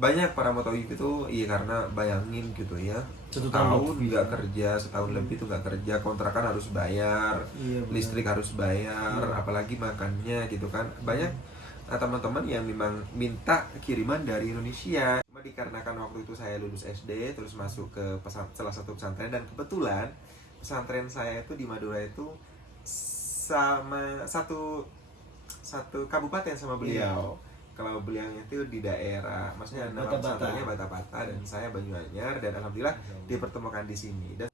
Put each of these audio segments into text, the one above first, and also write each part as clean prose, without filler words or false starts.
banyak para mutawif itu iya karena bayangin gitu ya, setahun nggak kerja, setahun lebih tuh nggak kerja, kontrakan harus bayar, Iya, listrik harus bayar, apalagi makannya gitu kan. Banyak teman-teman yang memang minta kiriman dari Indonesia. Cuma dikarenakan waktu itu saya lulus SD terus masuk ke salah satu pesantren, dan kebetulan pesantren saya itu di Madura itu sama satu kabupaten sama beliau. Kalau beliau itu di daerah, maksudnya nama pesantrennya Bata-Bata dan saya Banyuanyar, dan alhamdulillah dipertemukan di sini. Dan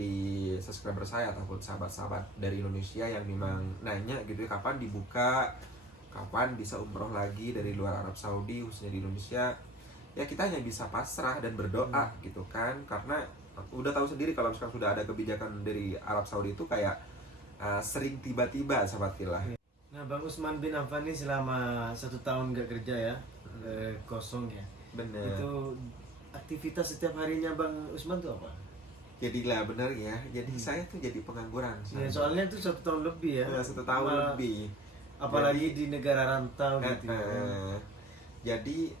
di subscriber saya ataupun sahabat-sahabat dari Indonesia yang memang nanya gitu ya, kapan dibuka, kapan bisa umroh lagi dari luar Arab Saudi khususnya di Indonesia, ya kita hanya bisa pasrah dan berdoa gitu kan, karena udah tahu sendiri kalau misalkan sudah ada kebijakan dari Arab Saudi itu kayak sering tiba-tiba, sahabat Filah. Nah, Bang Usman bin Affan ini selama 1 tahun gak kerja ya, kosong ya. Bener. Itu aktivitas setiap harinya Bang Usman tuh apa? Jadilah bener ya, jadi saya tuh jadi pengangguran. Ya, soalnya itu 1 tahun lebih ya. 1 tahun lebih. Apalagi di negara rantau gitu. Jadi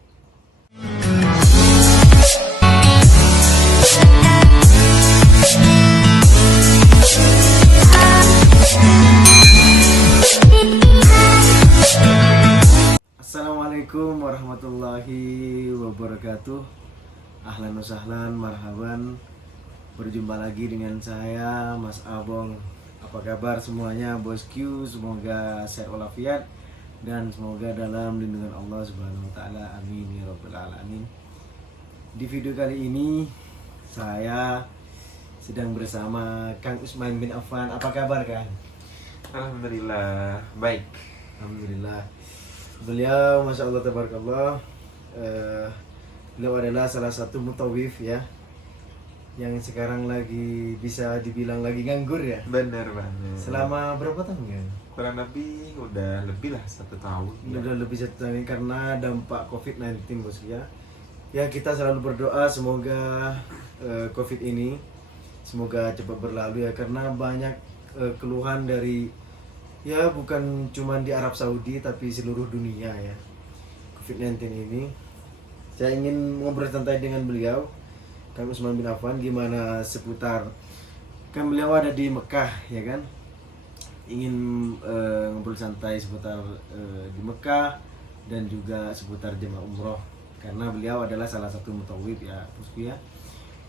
Assalamualaikum warahmatullahi wabarakatuh. Ahlan wa sahlan, marhaban. Berjumpa lagi dengan saya Mas Abong. Apa kabar semuanya bosku? Semoga sehat walafiat dan semoga dalam lindungan Allah Subhanahu wa taala. Amin ya rabbal alamin. Di video kali ini saya sedang bersama Kang Usman bin Affan. Apa kabar, Kang? alhamdulillah baik. Alhamdulillah. Beliau Masya Allah tabarakallah, beliau adalah salah satu mutawif ya, yang sekarang lagi bisa dibilang lagi nganggur ya. Bener banget. Selama berapa tahun ya? Kurang lebih udah lebih lah 1 tahun. Udah lebih 1 tahun karena dampak COVID-19 bos ya. Ya kita selalu berdoa semoga COVID ini semoga cepat berlalu ya, karena banyak keluhan dari ya bukan cuma di Arab Saudi tapi seluruh dunia ya, COVID-19 ini. Saya ingin ngobrol santai dengan beliau Kang Usman bin Affan, gimana seputar, kan beliau ada di Mekah ya kan, ingin ngobrol santai seputar di Mekah dan juga seputar jemaah umroh, karena beliau adalah salah satu mutawif ya bosku ya.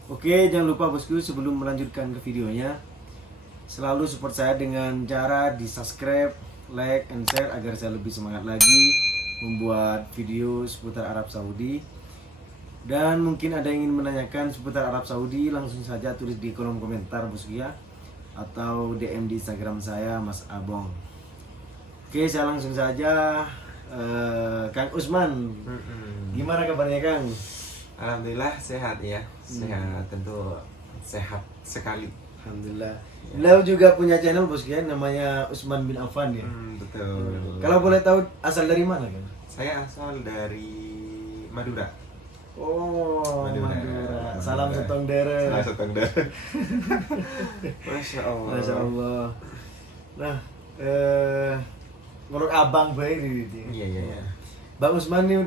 Oke, jangan lupa bosku, sebelum melanjutkan ke videonya, selalu support saya dengan cara di subscribe, like, and share agar saya lebih semangat lagi membuat video seputar Arab Saudi. Dan mungkin ada yang ingin menanyakan seputar Arab Saudi, langsung saja tulis di kolom komentar bosku ya, atau DM di Instagram saya Mas Abong. Oke, saya langsung saja. Kang Usman, gimana kabarnya Kang? Alhamdulillah sehat ya, sehat, tentu sehat sekali. Alhamdulillah. Beliau juga punya channel bosku ya, namanya Usman bin Affan ya. Betul. Kalau boleh tahu asal dari mana kan? Saya asal dari Madura. Oh, Madura. Salam setong dere. Salam setong dere. Masya Allah. Masya Allah. Nah, menurut abang baik ini. Iya. Bang Usman ini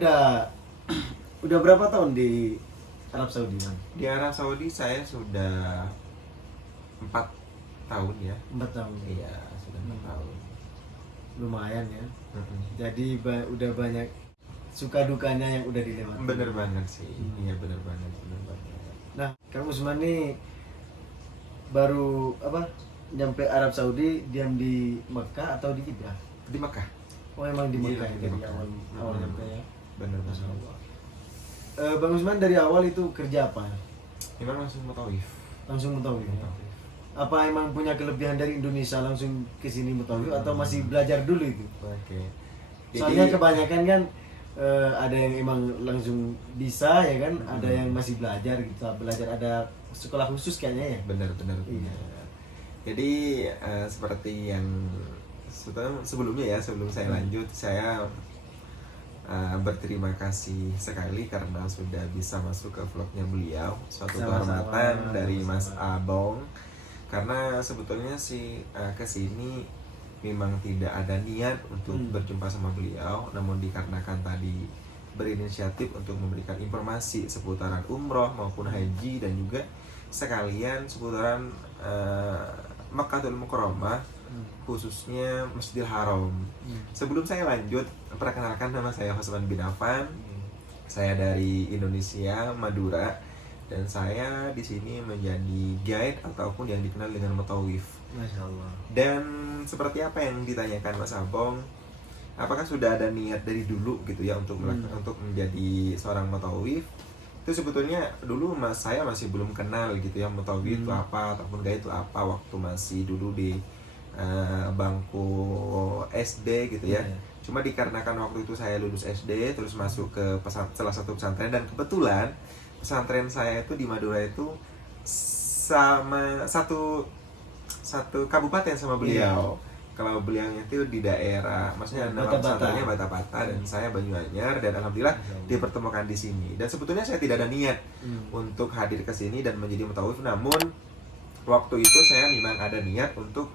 udah berapa tahun di Arab Saudi kan? Di Arab Saudi saya sudah 4 tahun ya. 4 tahun. Iya, sudah 4 tahun. Lumayan ya. Jadi udah banyak suka dukanya yang udah dilewati. Bener banget sih. Iya, bener banget. Nah, Kang Usman nih baru nyampe Arab Saudi, diam di Mekah atau di Jeddah? Di Mekah. Oh, emang di Mekah Iya, ya, di dari Mekah. awal nyampe ya. Bener banget. Bang Usman dari awal itu kerja apa? Gimana langsung mutawif? Langsung mutawif. Apa emang punya kelebihan dari Indonesia langsung ke sini mutawif atau masih belajar dulu itu? Oke. Soalnya kebanyakan kan ada yang emang langsung bisa ya kan, ada yang masih belajar gitu, belajar ada sekolah khusus kayaknya ya. Bener. Iya. Jadi seperti yang sebelumnya ya, sebelum saya lanjut, saya berterima kasih sekali karena sudah bisa masuk ke vlognya beliau. Suatu kehormatan dari Mas Abong, karena sebetulnya sih kesini memang tidak ada niat untuk berjumpa sama beliau, namun dikarenakan tadi berinisiatif untuk memberikan informasi seputaran umroh maupun haji, dan juga sekalian seputaran Makkahul Mukarramah, khususnya Masjidil Haram. Sebelum saya lanjut, perkenalkan, nama saya Hosman bin Affan. Saya dari Indonesia, Madura, dan saya di sini menjadi guide ataupun yang dikenal dengan mutawif. Masya Allah. Dan seperti apa yang ditanyakan Mas Abong, apakah sudah ada niat dari dulu gitu ya untuk untuk menjadi seorang mutawif? Itu sebetulnya dulu saya masih belum kenal gitu ya mutawif itu apa ataupun guide itu apa, waktu masih dulu di bangku SD gitu ya. Cuma dikarenakan waktu itu saya lulus SD terus masuk ke salah satu pesantren, dan kebetulan pesantren saya itu di Madura itu sama satu kabupaten sama beliau. Kalau beliau itu di daerah, maksudnya nama pesantrennya Bata-Bata dan saya Banyuanyar, dan alhamdulillah dipertemukan di sini. Dan sebetulnya saya tidak ada niat untuk hadir ke sini dan menjadi mutawif, namun waktu itu saya memang ada niat untuk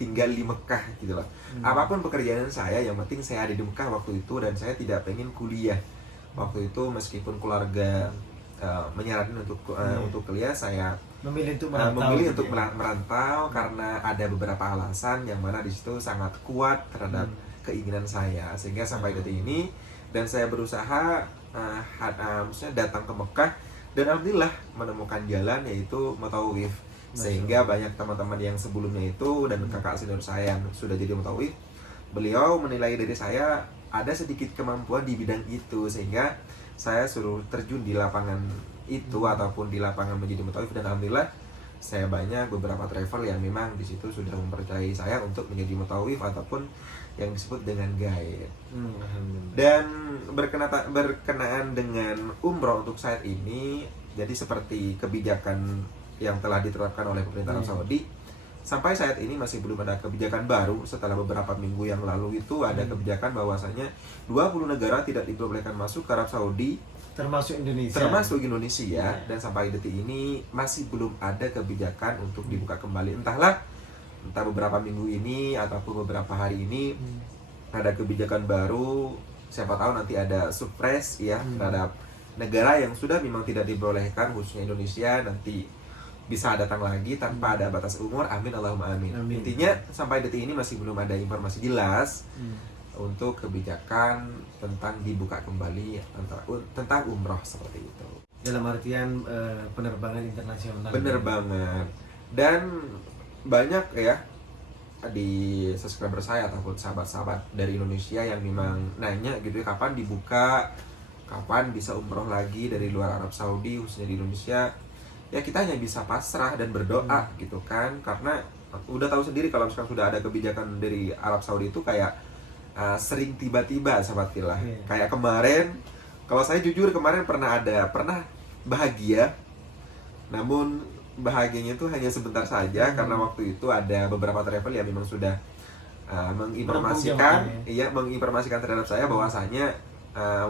tinggal di Mekah gitu loh. Apapun pekerjaan saya, yang penting saya ada di Mekah waktu itu, dan saya tidak pengen kuliah. Waktu itu meskipun keluarga menyarankan untuk kuliah, saya memilih untuk merantau karena ada beberapa alasan yang mana di situ sangat kuat terhadap keinginan saya, sehingga sampai detik ini dan saya berusaha maksudnya datang ke Mekah, dan alhamdulillah menemukan jalan yaitu mutawif, sehingga banyak teman-teman yang sebelumnya itu dan kakak senior saya yang sudah jadi mutawif, beliau menilai dari saya ada sedikit kemampuan di bidang itu, sehingga saya suruh terjun di lapangan itu ataupun di lapangan menjadi mutawif, dan alhamdulillah saya banyak beberapa travel yang memang di situ sudah mempercayai saya untuk menjadi mutawif ataupun yang disebut dengan guide. Dan berkenaan dengan umroh untuk saat ini, jadi seperti kebijakan yang telah diterapkan oleh pemerintah Arab Saudi, sampai saat ini masih belum ada kebijakan baru. Setelah beberapa minggu yang lalu itu ada kebijakan bahwasanya 20 negara tidak diperbolehkan masuk ke Arab Saudi, termasuk Indonesia. Dan sampai detik ini masih belum ada kebijakan untuk dibuka kembali. Entah beberapa minggu ini ataupun beberapa hari ini ada kebijakan baru, siapa tahu nanti ada surprise ya terhadap negara yang sudah memang tidak diperbolehkan, khususnya Indonesia, nanti bisa datang lagi tanpa ada batas umur. Amin Allahumma amin. Intinya sampai detik ini masih belum ada informasi jelas untuk kebijakan tentang dibuka kembali tentang umroh seperti itu. Dalam artian penerbangan internasional. Bener banget. Dan banyak ya di subscriber saya ataupun sahabat-sahabat dari Indonesia yang memang nanya gitu ya, kapan dibuka, kapan bisa umroh lagi dari luar Arab Saudi, khususnya di Indonesia. Ya kita hanya bisa pasrah dan berdoa gitu kan, karena udah tahu sendiri kalau misalkan sudah ada kebijakan dari Arab Saudi itu kayak sering tiba-tiba sahabat filah. Kayak kemarin, kalau saya jujur kemarin pernah bahagia, namun bahagianya itu hanya sebentar saja karena waktu itu ada beberapa travel yang memang sudah menginformasikan terhadap saya bahwasanya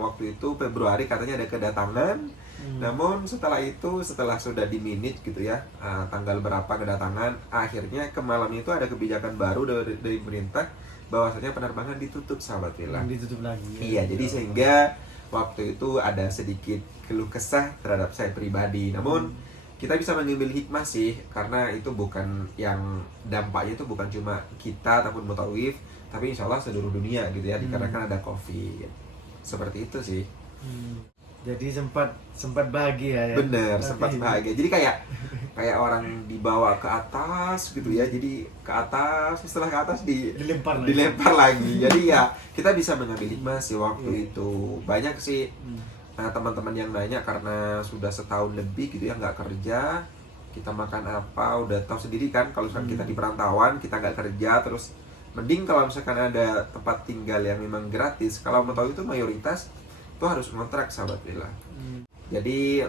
waktu itu Februari katanya ada kedatangan. Namun setelah sudah diminit gitu ya, tanggal berapa kedatangan, akhirnya ke malam itu ada kebijakan baru dari pemerintah bahwasanya penerbangan ditutup sahabat filah. Ditutup lagi. Iya, jadi sehingga waktu itu ada sedikit keluh kesah terhadap saya pribadi. Namun kita bisa mengambil hikmah sih, karena itu bukan yang dampaknya itu bukan cuma kita ataupun mutawif, tapi insya Allah seluruh dunia gitu ya, dikarenakan ada COVID. Seperti itu sih. Jadi sempat bahagia ya. Bener, sempat bahagia. Jadi kayak orang dibawa ke atas gitu ya. Jadi ke atas, setelah ke atas dilempar lagi. Jadi ya kita bisa mengambil hikmah sih waktu itu. Banyak sih teman-teman yang nanya karena sudah setahun lebih gitu ya nggak kerja, kita makan apa, udah tahu sendiri kan kalau misalkan kita di perantauan, kita nggak kerja, terus mending kalau misalkan ada tempat tinggal yang memang gratis. Kalau mau tahu itu mayoritas itu harus ngontrak sahabat Lila. Jadi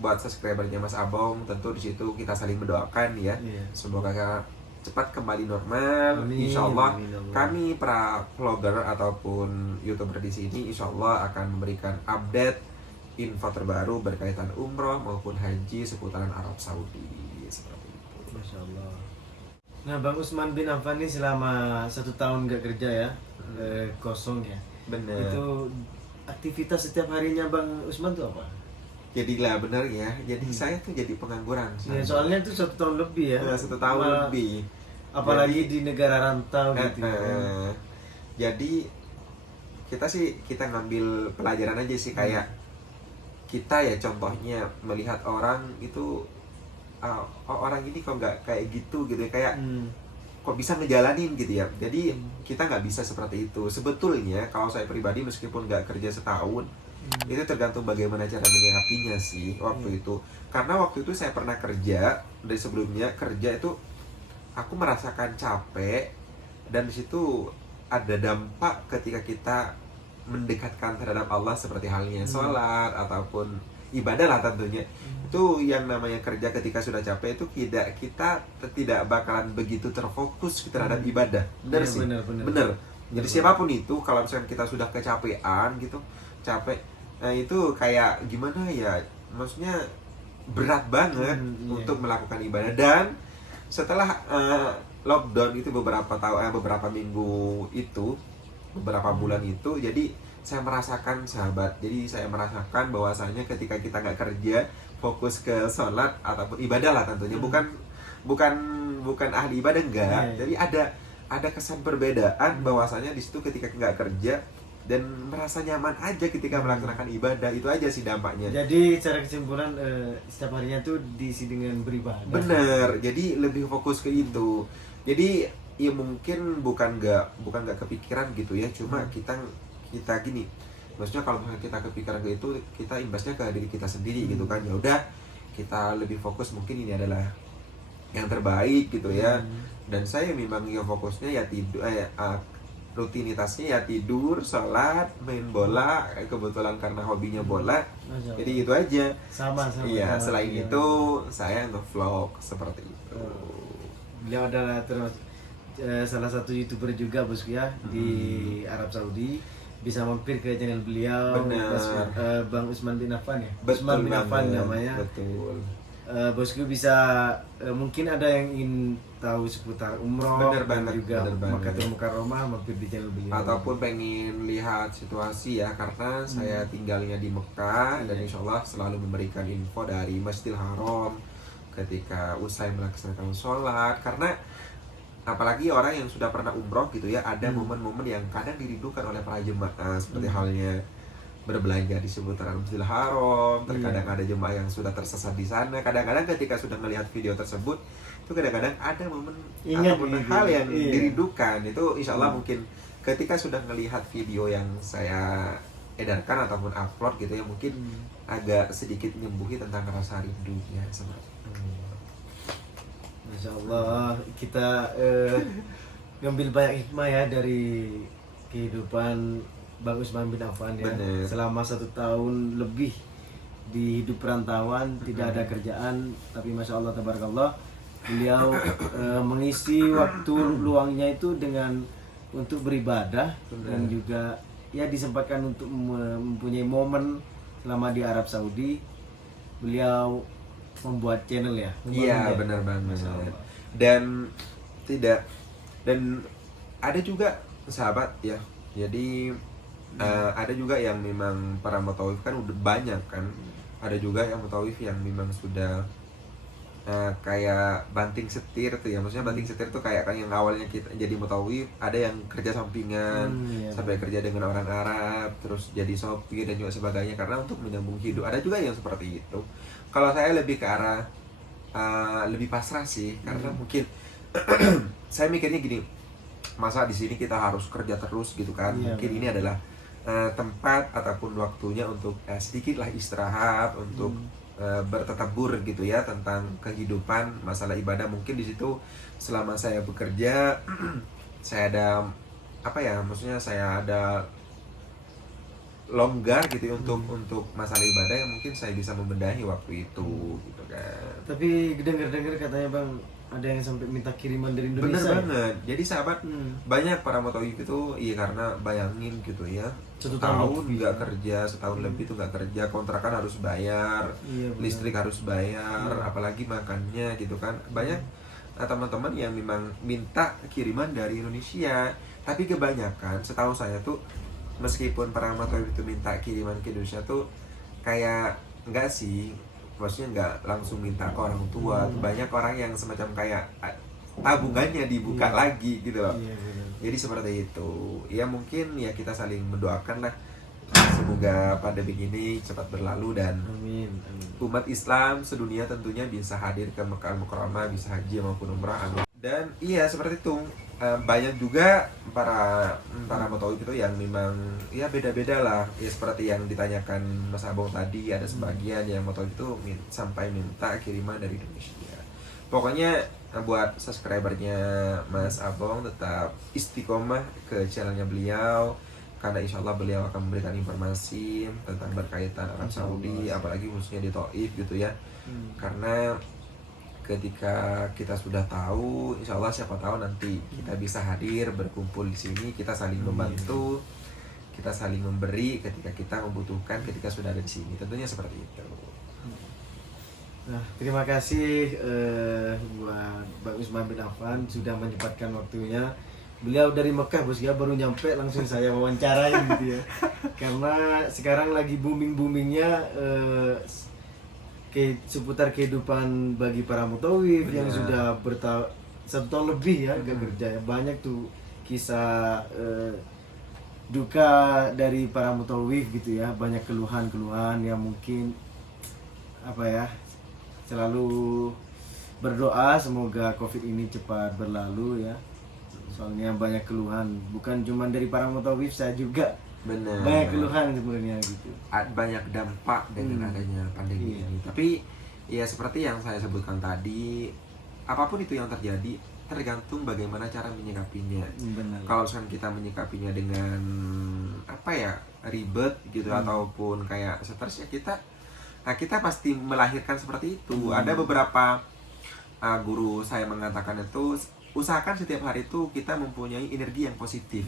buat subscribernya Mas Abong, tentu di situ kita saling mendoakan ya. Semoga cepat kembali normal. Insya Allah kami para vlogger ataupun YouTuber di sini insya Allah akan memberikan update info terbaru berkaitan umroh maupun haji seputaran Arab Saudi seperti itu. Masya Allah. Nah, Bang Usman bin Affan ini selama 1 tahun nggak kerja ya, kosong ya. Bener. Itu aktivitas setiap harinya Bang Usman tuh apa? Jadilah bener ya, jadi saya tuh jadi pengangguran. Ya, soalnya itu 1 tahun lebih ya. 1 tahun lebih. Apalagi Jadi, di negara rantau gitu ya. jadi kita ngambil pelajaran aja sih, kayak kita ya contohnya melihat orang itu, orang ini kok nggak kayak gitu ya, kayak kok bisa ngejalanin gitu ya. Jadi kita nggak bisa seperti itu sebetulnya. Kalau saya pribadi meskipun nggak kerja setahun, itu tergantung bagaimana cara menyikapinya sih waktu itu. Karena waktu itu saya pernah kerja, dari sebelumnya kerja itu aku merasakan capek, dan di situ ada dampak ketika kita mendekatkan terhadap Allah, seperti halnya sholat ataupun ibadah lah tentunya. Itu yang namanya kerja ketika sudah capek itu kita tidak bakalan begitu terfokus terhadap ibadah. Bener sih, bener. Jadi siapapun itu, kalau misalnya kita sudah kecapean gitu, capek, nah itu kayak gimana ya, maksudnya berat banget untuk melakukan ibadah. Dan setelah lockdown itu beberapa minggu itu, beberapa bulan itu, jadi saya merasakan sahabat, jadi saya merasakan bahwasanya ketika kita nggak kerja, fokus ke sholat ataupun ibadah lah tentunya, bukan ahli ibadah enggak. Jadi ada kesan perbedaan bahwasanya di situ ketika nggak kerja dan merasa nyaman aja ketika melaksanakan ibadah, itu aja sih dampaknya. Jadi secara kesimpulan setiap harinya tuh diisi dengan beribadah. Bener, jadi lebih fokus ke itu. Jadi ya mungkin bukan nggak kepikiran gitu ya, cuma kita gini, maksudnya kalau misalnya kita kepikiran ke itu, kita imbasnya ke diri kita sendiri gitu kan. Ya udah, kita lebih fokus, mungkin ini adalah yang terbaik gitu ya. Dan saya memang ya fokusnya ya tidur, rutinitasnya ya tidur, sholat, main bola, kebetulan karena hobinya bola. Jadi itu aja. Sama. Iya, selain itu saya nge-vlog seperti itu. Beliau adalah salah satu YouTuber juga bosku ya, di Arab Saudi. Bisa mampir ke channel beliau. Bang Usman bin Affan ya. Usman bin Affan namanya. Betul. Bosku bisa mungkin ada yang ingin tahu seputar umroh dan juga Makkatul Mukarramah, mampir di channel beliau. Ataupun pengen lihat situasi ya, karena saya tinggalnya di Mekah, dan insya Allah selalu memberikan info dari Masjidil Haram ketika usai melaksanakan sholat. Karena apalagi orang yang sudah pernah umroh gitu ya, ada momen-momen yang kadang dirindukan oleh para jemaah, seperti halnya berbelanja di seputaran Masjidil Haram. Terkadang ada jemaah yang sudah tersesat di sana. Kadang-kadang ketika sudah melihat video tersebut, itu kadang-kadang ada momen ataupun hal yang dirindukan. Itu insya Allah mungkin ketika sudah melihat video yang saya edarkan ataupun upload gitu ya, mungkin agak sedikit menyembuhi tentang rasa rindunya seperti itu. Masya Allah, kita ngambil banyak hikmah ya dari kehidupan Bang Usman bin Affan ya. Bener. Selama 1 tahun lebih di hidup perantauan, tidak ada kerjaan, tapi Masya Allah, tabarakallah, beliau mengisi waktu luangnya itu dengan untuk beribadah. Dan juga ya disempatkan untuk mempunyai momen selama di Arab Saudi. Beliau membuat channel ya. Iya, benar banget. Dan ada juga sahabat ya. Jadi ada juga yang memang para mutawif kan udah banyak kan. Ada juga yang mutawif yang memang sudah kayak banting setir tuh ya. Maksudnya banting setir tuh kayak kan yang awalnya kita jadi mutawif, ada yang kerja sampingan sampai kerja dengan orang Arab, terus jadi sopir dan juga sebagainya karena untuk menyambung hidup. Ada juga yang seperti itu. Kalau saya lebih ke arah lebih pasrah sih, karena mungkin saya mikirnya gini, masa di sini kita harus kerja terus gitu kan. Mungkin ini adalah tempat ataupun waktunya untuk sedikitlah istirahat, untuk bertetabbur gitu ya tentang kehidupan, masalah ibadah. Mungkin di situ selama saya bekerja saya ada maksudnya saya ada longgar gitu ya, untuk masalah ibadah yang mungkin saya bisa membenahi waktu itu gitu kan. Tapi dengar-dengar katanya Bang, ada yang sampai minta kiriman dari Indonesia. Bener banget. Jadi sahabat, banyak para mutawif itu, iya karena bayangin gitu ya, 1 tahun nggak kerja, setahun lebih tuh nggak kerja, kontrakan harus bayar, listrik harus bayar, apalagi makannya gitu kan. Banyak teman-teman yang memang minta kiriman dari Indonesia, tapi kebanyakan setahu saya tuh meskipun para motor itu minta kiriman ke Indonesia tuh kayak enggak sih, maksudnya enggak langsung minta ke orang tua. Banyak orang yang semacam kayak tabungannya dibuka lagi gitu loh. Iya, benar. Jadi seperti itu. Ya mungkin ya kita saling mendoakan lah. Semoga pandemi ini cepat berlalu dan Amin, amin. umat Islam sedunia tentunya bisa hadir ke Mekah Mukarramah, bisa haji maupun umrah. Amin. Dan iya seperti itu. Banyak juga para mutawif itu yang memang ya beda-beda lah. Ya seperti yang ditanyakan Mas Abong tadi, ada sebagian yang mutawif itu sampai minta kiriman dari Indonesia. Pokoknya buat subscribernya Mas Abong tetap istiqomah ke channelnya beliau, karena insya Allah beliau akan memberikan informasi tentang berkaitan Arab Saudi, apalagi khususnya di Taif gitu ya. Karena ketika kita sudah tahu, insya Allah siapa tahu nanti kita bisa hadir berkumpul di sini, kita saling membantu, kita saling memberi ketika kita membutuhkan, ketika sudah ada di sini. Tentunya seperti itu. Nah, terima kasih buat Bang Usman bin Affan sudah menyempatkan waktunya. Beliau dari Mekah bos ya, baru nyampe langsung saya wawancarai gitu ya. Karena sekarang lagi boomingnya seputar kehidupan bagi para mutawif yang sudah satu tahun lebih ya gak kerja ya. Banyak tuh kisah duka dari para mutawif gitu ya. Banyak keluhan yang mungkin apa ya, selalu berdoa semoga COVID ini cepat berlalu ya. Soalnya banyak keluhan, bukan cuma dari para mutawif, saya juga Benar. banyak keluhan sebenarnya gitu. Banyak dampak dengan adanya pandemi ini. Tapi ya seperti yang saya sebutkan tadi, apapun itu yang terjadi tergantung bagaimana cara menyikapinya. Benar. Kalau misalkan kita menyikapinya dengan apa ya, ribet gitu ataupun kayak stres ya kita pasti melahirkan seperti itu. Ada beberapa guru saya mengatakan itu, usahakan setiap hari itu kita mempunyai energi yang positif.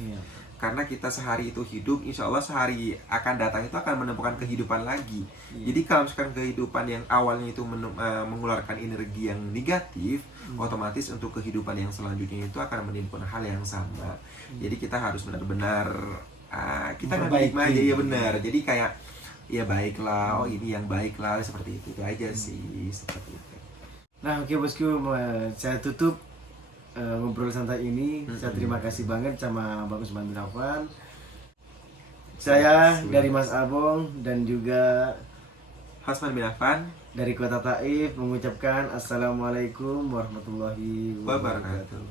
Karena kita sehari itu hidup, insya Allah sehari akan datang itu akan menemukan kehidupan lagi. Jadi kalau misalkan kehidupan yang awalnya itu mengeluarkan energi yang negatif, otomatis untuk kehidupan yang selanjutnya itu akan menimbulkan hal yang sama. Jadi kita harus benar-benar kita menikmati, ya benar. Jadi kayak ya baiklah, oh ini yang baiklah, seperti itu aja sih, seperti itu. Nah oke bosku, saya tutup ngobrol santai ini. Saya terima kasih banget sama Bang Usman bin Affan. Saya dari Mas Abong dan juga Hasman bin Affan dari Kota Taif mengucapkan Assalamualaikum warahmatullahi wabarakatuh.